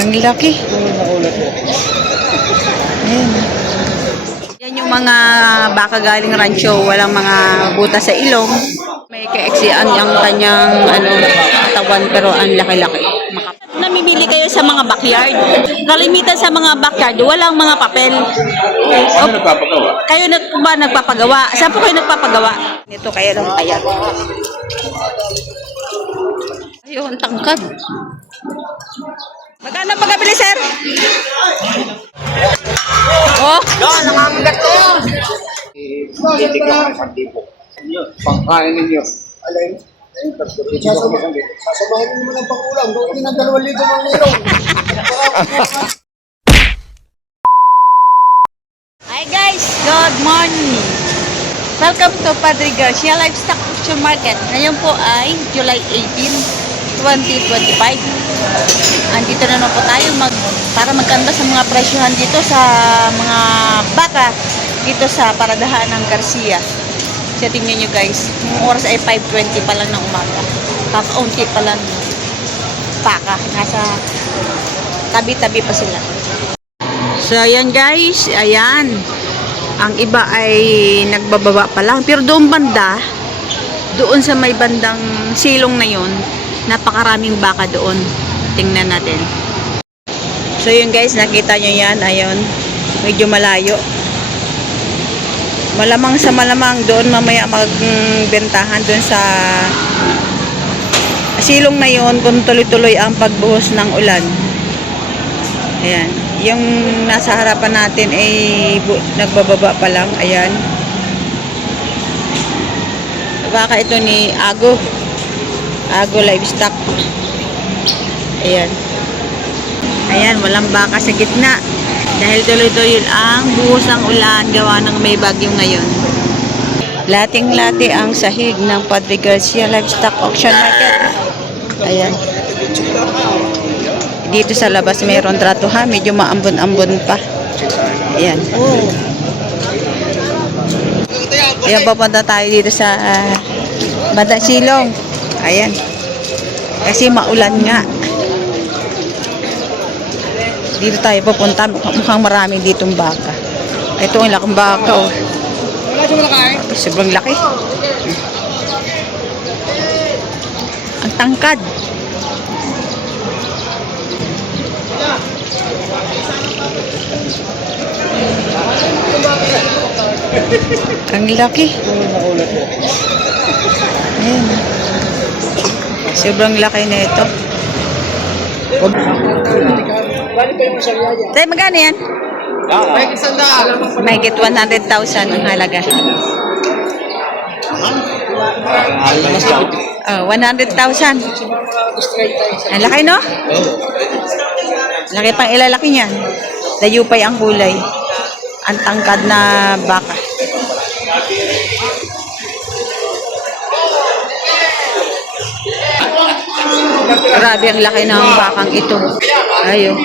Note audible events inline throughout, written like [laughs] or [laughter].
Ang laki. Ayan. Yan yung mga baka galing rancho, walang mga butas sa ilong. May kaeksian yung kanyang ano, katawan pero ang laki-laki. Namimili kayo sa mga backyard. Kalimitan sa mga backyard, walang mga papel. Ano nagpapagawa? Kayo na ba nagpapagawa? Saan po kayo nagpapagawa? Ito kaya lang payat. Ayun, tangkad. Magkano pagkabili, sir? Oh, Titignan ko sa tipo. Pangkain ninyo. Alay, sasama, sasamahin mo ng pangulam. Gawin ng dalawang libo ng nilong. Hi guys, good morning. Welcome to Padre Garcia Livestock Auction Market. Ngayon po ay July 18, 2025. Andito na naman po tayo mag, para magkanda sa mga presyohan dito sa mga baka dito sa paradahan ng Garcia. Kasi tingnan nyo guys, yung oras ay 5.20 pa lang ng umaga. Kakaunti pa lang baka. Nasa tabi-tabi pa sila. So, ayan guys. Ayan. Ang iba ay nagbababa pa lang. Pero doon banda, doon sa may bandang silong na yon, napakaraming baka doon. Tingnan natin. So, yun guys, nakita nyo yan. Ayun. Medyo malayo. Malamang sa malamang doon mamaya magbentahan doon sa silong na yon kung tuloy-tuloy ang pagbuhos ng ulan. Ayan. Yung nasa harapan natin ay nagbababa pa lang. Ayan. Baka ito ni Ago. Ago Livestock. Ayan. Ayan, walang baka sa gitna. Dahil tuloy-tuloy ang buhos ng ulan gawa ng may bagyo ngayon. Lating-lati ang sahig ng Padre Garcia Livestock Auction Market. Ayan. Dito sa labas mayroon trato ha, medyo maambon-ambon pa. Ayan. Oh. Ayan, papunta tayo dito sa uh, Banda Silong. Ayan. Kasi maulan nga. Dito tayo papunta. Mukhang mukhang marami ditong baka. Ito ang lakang baka oh. Sobrang laki. Ang tangkad. Ang laki. Ayan. Sobrang laki na ito. Tay, magkano yan? May. Mahigit 100,000 ang halaga. Oh, 100,000. Ang laki, no? Laki pang ilalaki niyan. Dayupay ang kulay. Ang tangkad na baka. Grabe ang laki ng bakang ito. Ayun.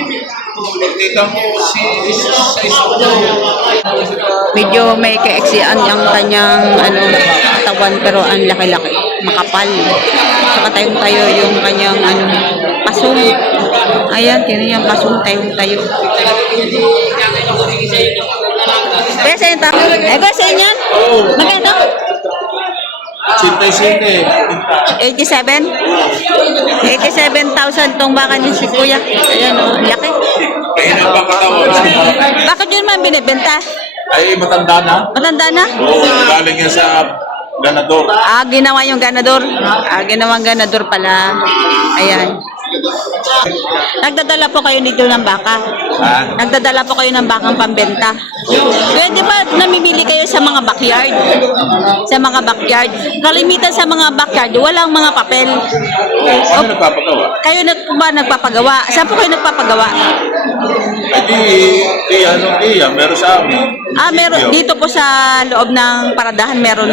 Medyo may kaeksian yung kanyang ano, katawan pero ang laki-laki. Makapal. Saka tayong tayo yung kanyang ano, pasong. Ayan, tinan yung pasong tayong tayo. Inyo, eh, kaya sa inyo, magkano? Sinte, sinte. 87? 87,000 tong baka ni si Kuya. Ayan, oh, laki. Kaya na ba katawan? Bakit yun man binibenta? Ay, matanda na. Matanda na? Oo, galing yan sa ganador. Ah, ginawa yung ganador. Ah, ginawang ganador pala. Ayan. Nagdadala po kayo dito ng baka. Ha? Nagdadala po kayo ng bakang pambenta. Pwede ba namimili kayo sa mga backyard? Sa mga backyard. Kalimitan sa mga backyard, walang mga papel. Ano nagpapagawa? Kayo na ba nagpapagawa? Saan po kayo nagpapagawa? Ay, di, ano, di, yan, meron sa amin. Ah, meron dito po sa loob ng paradahan meron?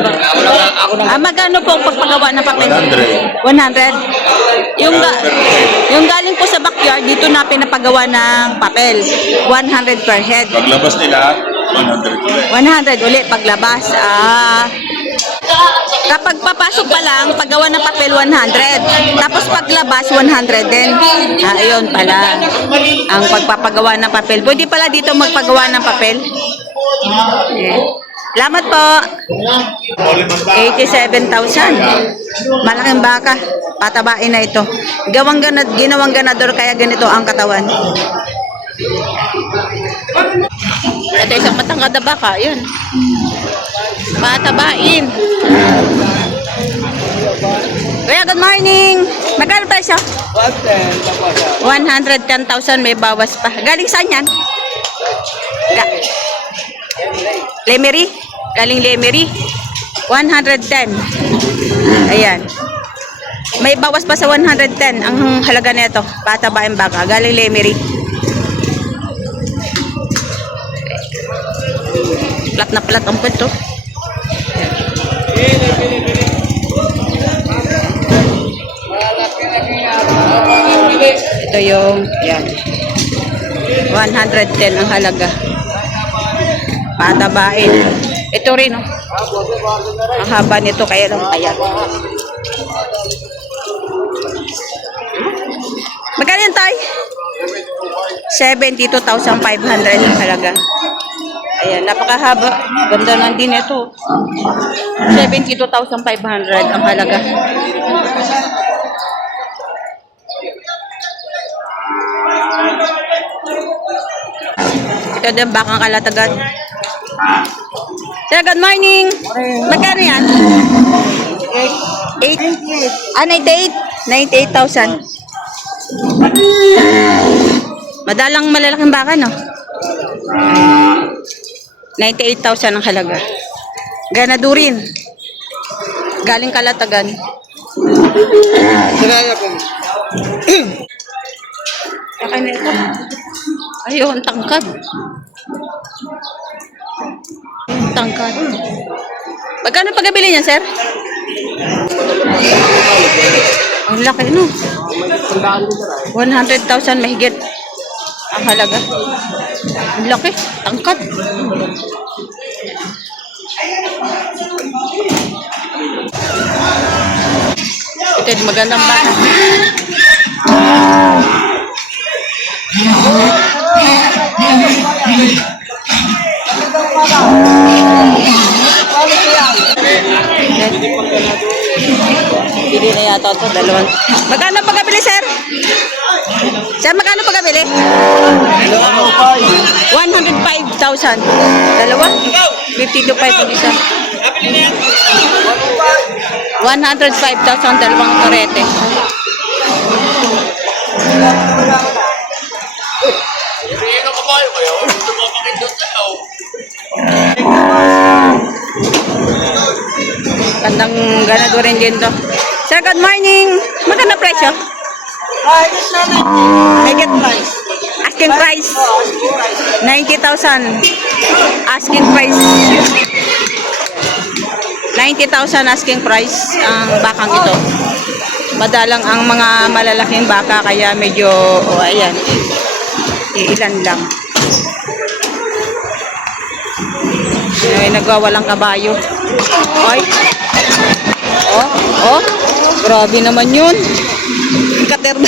Ah, magkano po ang pagpagawa ng papel? 100. 100. Yung ga yung galing po sa backyard dito na pinapagawa ng papel. 100 per head. Paglabas nila, 100 ulit. 100 ulit paglabas. Ah, Kapag papasok pa lang, paggawa ng papel 100. Tapos paglabas 100 din. Ah, ayun pala. Ang pagpapagawa ng papel. Pwede pala dito magpagawa ng papel. Okay. Salamat po. 87,000. Malaking baka. Patabain na ito. Gawang ganad, ginawang ganador kaya ganito ang katawan. Ito isang matangkad na baka. Yun. Patabain. Kuya, good morning. Magkano presyo? 110,000 may bawas pa. Galing saan yan? Ga- Lemery? Galing Lemery? 110. Ayan. May bawas pa sa 110 ang halaga nito. Patabain baka. Galing Lemery. Plat na plat ang kwento. Ito yung, yan. 110 ang halaga. Patabain. Ito rin, oh. Ang haba nito kaya lang payat. Magkano yan, Tay? 72,500 ang halaga. Ayan, napakahaba. Ganda lang din ito. 72,500 ang halaga. Ito din bakang kalatagan. Sir, good morning. Magkano yan? 8. Ah, 98. 98,000. Madalang malalaking baka, no? 98,000 ang halaga. Ganadurin. Galing kalatagan. Baka na ito. Ang tangkad. Ang tangkad. Magkano pagkabili niya, sir? Ang laki, no? 100,000 mahigit. Ang halaga. Ang laki. Tangkad. Ito yung magandang baka. Bili na yata ito, dalawang. Magkano pagkabili, sir? Sir, magkano pagkabili? 105,000. Dalawa? 50 to 5 ang isa. 105,000 dalawang torete. Gandang ganado rin din to. Sir, good morning. Magkano presyo? Higit price. Asking price. 90,000. Asking price. 90,000 asking price ang bakang ito. Madalang ang mga malalaking baka kaya medyo, oh, ayan, ilan lang. Ay, nagwawalang kabayo. Ay. Oh, oh. Grabe naman yun. Kater [laughs]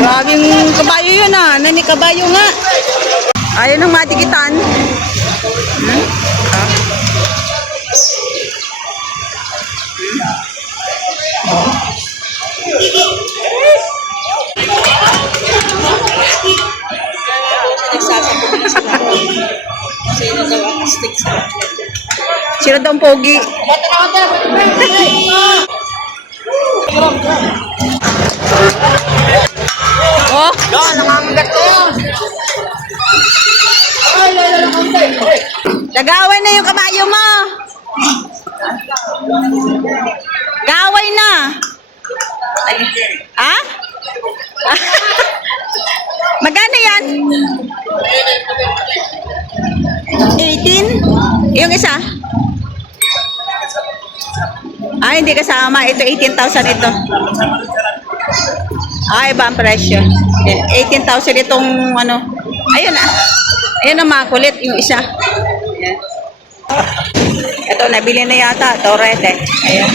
Grabing kabayo yun ah. Nani kabayo nga. Ayaw nang matikitan. Hmm? Ah. Sino daw ang pogi? Oh, nag-aaway na yung kabayo mo. Gaway na. Ay, ha? [laughs] Magkano yan? 18? Yung isa? Ah, hindi kasama. Ito, 18,000 ito. Ah, iba ang presyo. Eh, 18,000 itong ano. Ayun ah. Ayun ang makulit yung isa. Ayan. Ito, nabili na yata. Torete. Ayan.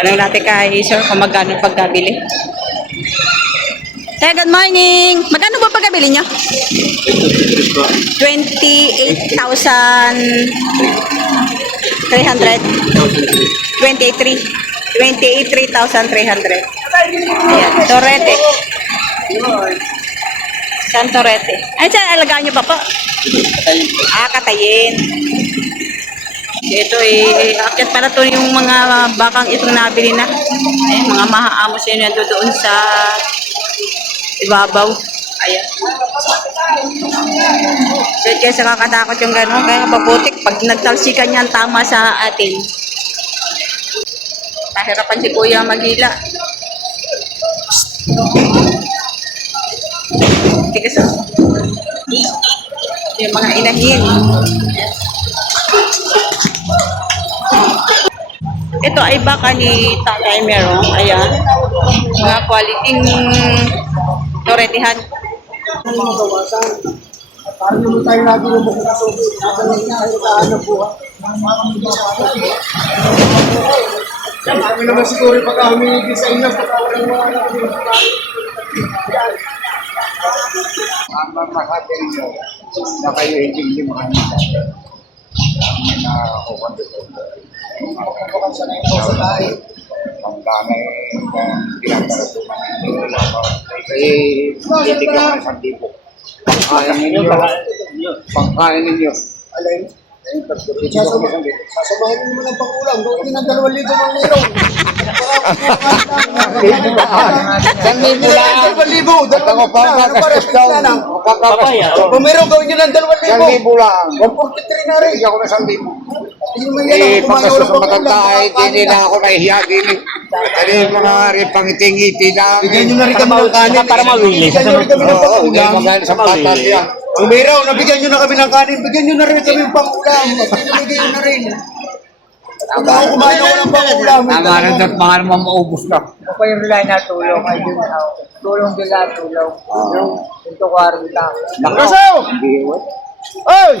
Tanong natin kay sir kung magkano pagkabili. Sir, good morning. Magkano ba pagkabili nyo? 28,300. 23. 28,300. Ayan, Torete. San Torete. Ay, saan alagaan nyo pa po? Ah, katayin. Ito eh, akit pala to yung mga bakang itong nabili na. Eh, mga mahaamos yun nando doon sa ibabaw. Ayan. So, kaya kakatakot yung gano'n, kaya paputik pag nagtalsikan yan tama sa atin. Pahirapan si Kuya magila. Tigas oh. Yung mga inahin. Ito ay baka ni Tatay Merong. Ayan. Mga quality Ano magawasan? Para naman tayo lagi na bukod sa subi. Nasa lang na tayo kahanap buhay. Kami naman siguro pagka humihigil sa inyo, pagka walang mga anak ko yung ang masasabi ninyo na kayo hindi hindi makanita. Na kukwento ko. Pagkakan sa nang sa tayo. Ang dami ng pinagkaratuman. Kasi hindi ko ng isang tipo. Pangkain ninyo. Pangkain ninyo. Alay. Hindi sasamahin mo ng pangulang. Gawin ng dalawang libo ng liraw. Isang libo lang. Dalawang libo. Dalawang libo na. Ano para kakastos daw. pila lang? Kakastos daw. Kung meron gawin nyo ng dalawang libo. libo lang. 143 na rin. Hindi ako ng isang libo. Hindi yan. Eh, pagkastos ng matanda ay hindi na ako nahihiya gini. Kasi yung mga rin pangitingiti lang. Bigyan nyo na rin kami ng kanin. para mawili. Bigyan nyo rin kami ng magaling sa patat yan. Kung meron, nabigyan nyo na kami ng kanin. Bigyan nyo na rin kami ng pangulang. Binibigyan nyo na rin. Pag ako kumain ako ng pangulang. may Tama rin at baka naman maubos ka. Ako yung rely na tulong ay yun na. Tulong din na tulong. Yung ito ko aral lang. Kaso! Hindi yun. Oy!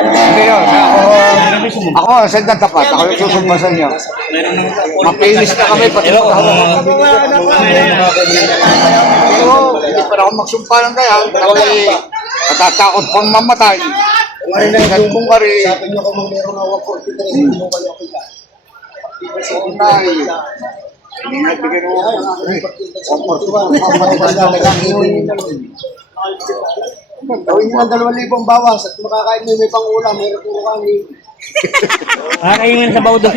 Hindi yun. Ako, ako sa tapat. Ako yung susumbasan niyo. Mapinis na kami pati sa. Pero hindi pa na ako magsumpa ng kaya. Ako ay natatakot pang mamatay. Ingat kong kari. Sabi nyo kung meron na 143, hindi mo kayo kita. Hindi na mo. Gawin nyo ng dalawang libong bawas at makakain nyo may pangulam, may puro kanin. Ah, kayo nga sa baw doon.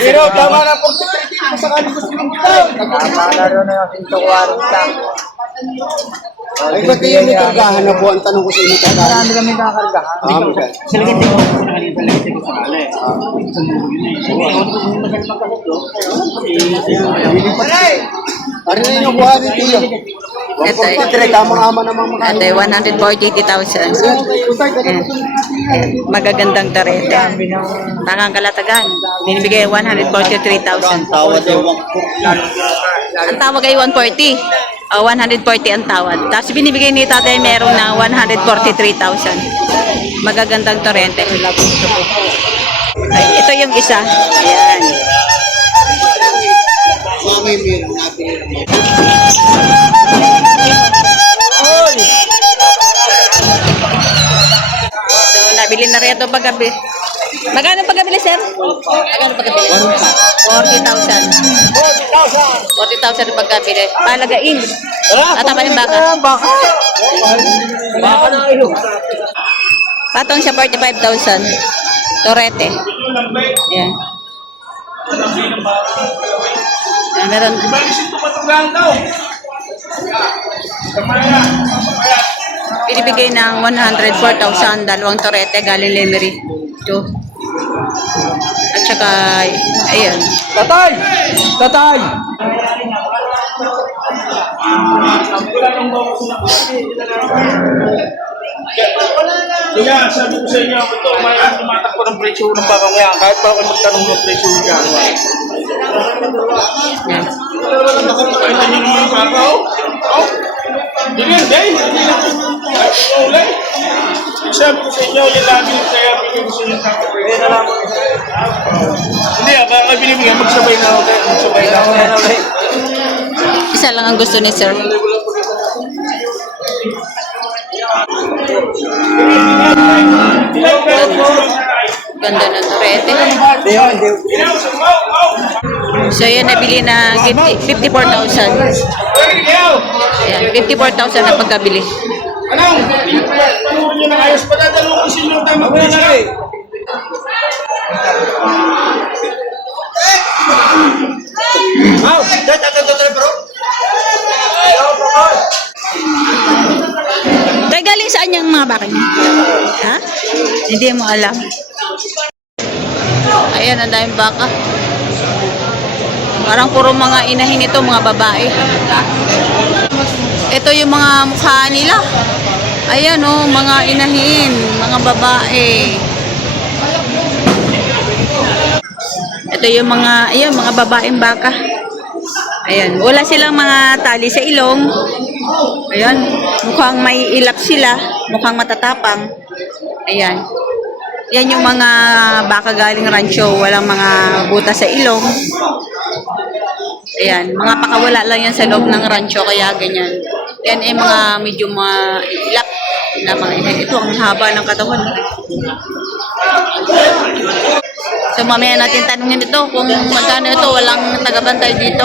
Pero tama na pag security mo sa kanin gusto nyo kita. Nakalaro na yung ko aral lang. Ay, ba't kayo may kargahan na po? Ang tanong ko sa inyo kargahan. Marami kami kakargahan. Ah, magkano? Pare na inyo kuha dito yun. Ito ay, 143, tamang-ama namang ito ay 148,000. Ayan, magagandang torete. Tangang kalatagan. Binibigay 143,000. Ang tawag ay 140. O, 140 ang tawad. Tapos binibigay ni tatay meron na 143,000. Magagandang torente. Ay, ito yung isa. Ayan. Mami, meron natin. So, nabili na rin ito paggabi. Magkano pagkabili, sir? Magkano pagkabili? 40,000. 40,000 ang pagkabili. Palagain. At tama yung baka. Baka. Baka na kayo. Patong siya 45,000. Torete. Yan. Yan, meron. Binibigay ng 104,000 dalawang torete galing Lemery. Ito. At saka, ayan. Tatay! Tatay! Kaya sabi ko sa inyo, ito, may tumatakbo ng presyo ng baka kaya kahit pa ako magtanong ng presyo niya. Yan. Kahit hindi naman para, oh. Oh. Hindi, hindi. Ay, ulay. Sabi ko sa inyo, yan lagi yung kaya bigyan ko sa inyo sa Hindi na lang. Hindi, ah, baka binibigyan. Magsabay na ako. kaya Magsabay na ako. Isa lang ang gusto ni sir. Ganda ng turete. So yan, nabili na 50 54,000. Ayan, 54,000 na pagkabili. Anong? Turo niyo na ayos. Padadalo ko sa inyo tayo mag-uusap. Wow! Dahil tatatatal bro? Tay, galing saan yung mga baka niya? Ha? Hindi mo alam. Ayan, ang daming baka. Parang puro mga inahin ito, mga babae. Ito yung mga mukha nila. Ayan oh, mga inahin, mga babae. Ito yung mga, ayan, mga babaeng baka. Ayan, wala silang mga tali sa ilong. Ayan, mukhang may ilap sila, mukhang matatapang. Ayan. Yan yung mga baka galing rancho, walang mga butas sa ilong. Ayan, mga pakawala lang yan sa loob ng rancho, kaya ganyan. Yan ay mga medyo mga ilap na mga. Ito, ang haba ng katawan. So mamaya natin tanungin ito kung magkano ito, walang tagabantay dito.